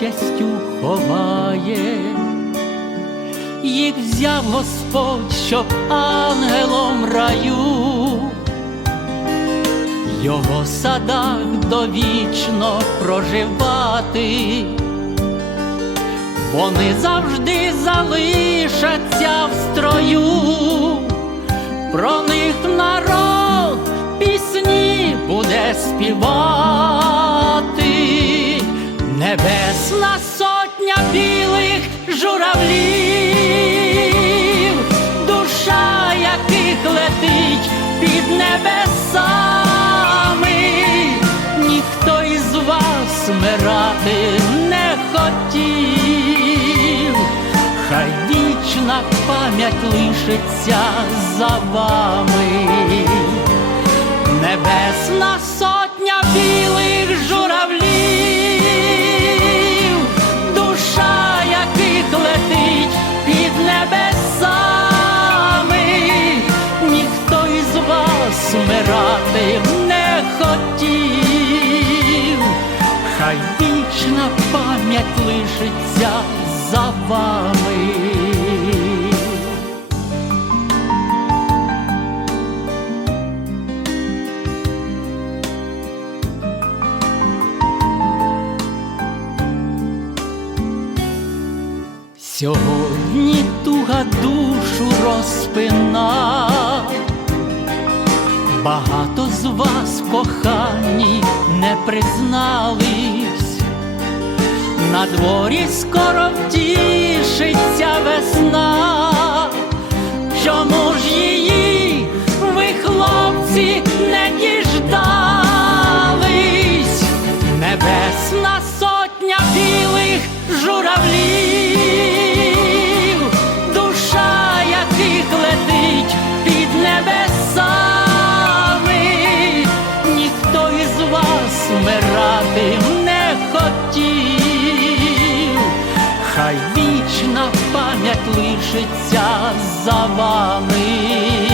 почестю ховає, їх взяв Господь, щоб ангелом раю, його садах довічно проживати. Вони завжди залишаться в строю, про них народ пісні буде співати, небесна сотня білих журавлів, душа яких летить під небесами, ніхто із вас мирати не хотів, хай вічна пам'ять лишиться за вами. Небесна сотня білих умирати не хотів, хай вічна пам'ять лишиться за вами. Сьогодні туга душу розпина, багато з вас кохані не признались, на дворі скоро втішиться весна, лишиться за вами,